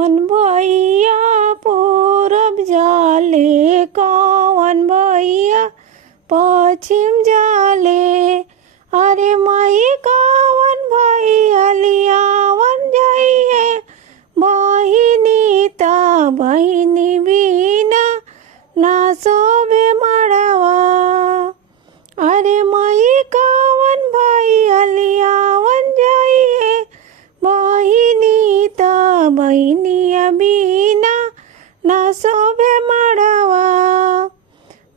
कौन भैया पूरब जाले, कौन भैया पश्चिम जाले। अरे माई कौन भैया लियावन जाइए बहिनी ता बहिनी बिना ना सोबे मड़वा। अरे माई कौन भैया लियावन जाइए बहिनी ता बहिनिया बिना ना सोबे मड़वा।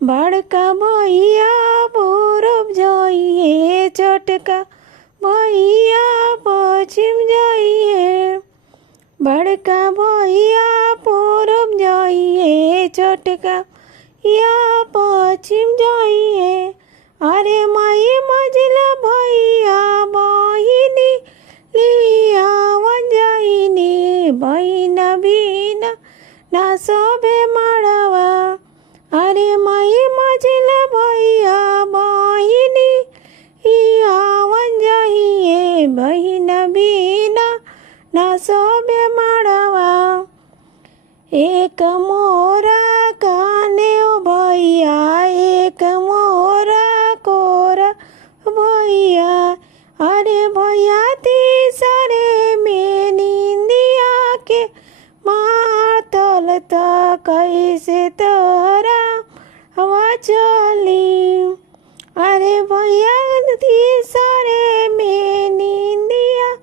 बड़का भैया पूरब जाइए, छोटका भैया पश्चिम जाइए। बड़का भैया पूरब जाइए, छोटका या पश्चिम जाइए। अरे माई मझला भैया बहिनी लियावन जाइनी बहिन बिना ना सोबे मड़वा। अरे माई मझला भैया बहिनी लियावन जाइए बहिन बिना ना सोबे मड़वा। एक मोरा काने ओ भैया, एक मोरा कोरा भैया। अरे भैया तीसरे में नींदिया के मातल त कैसे तोरा हवा चली। अरे भैया तीसरे में नींदिया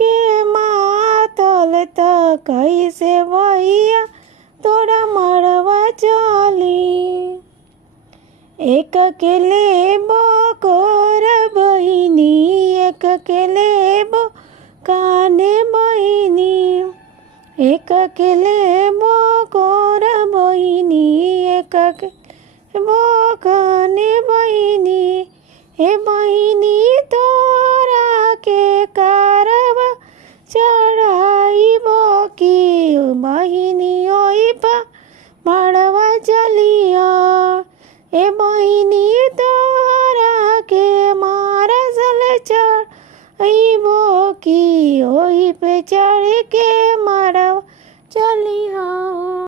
के मातल त कैसे भैया तोरा मरवा चली। एक के लेबो कोर बहिनी, एक के लेबो काने बहिनी। एक के लेबो कोर बहिनी, एक के लेबो काने बहिनी। हे बहिनी तोरा के कारवा चढ़ाइबो की बहिनी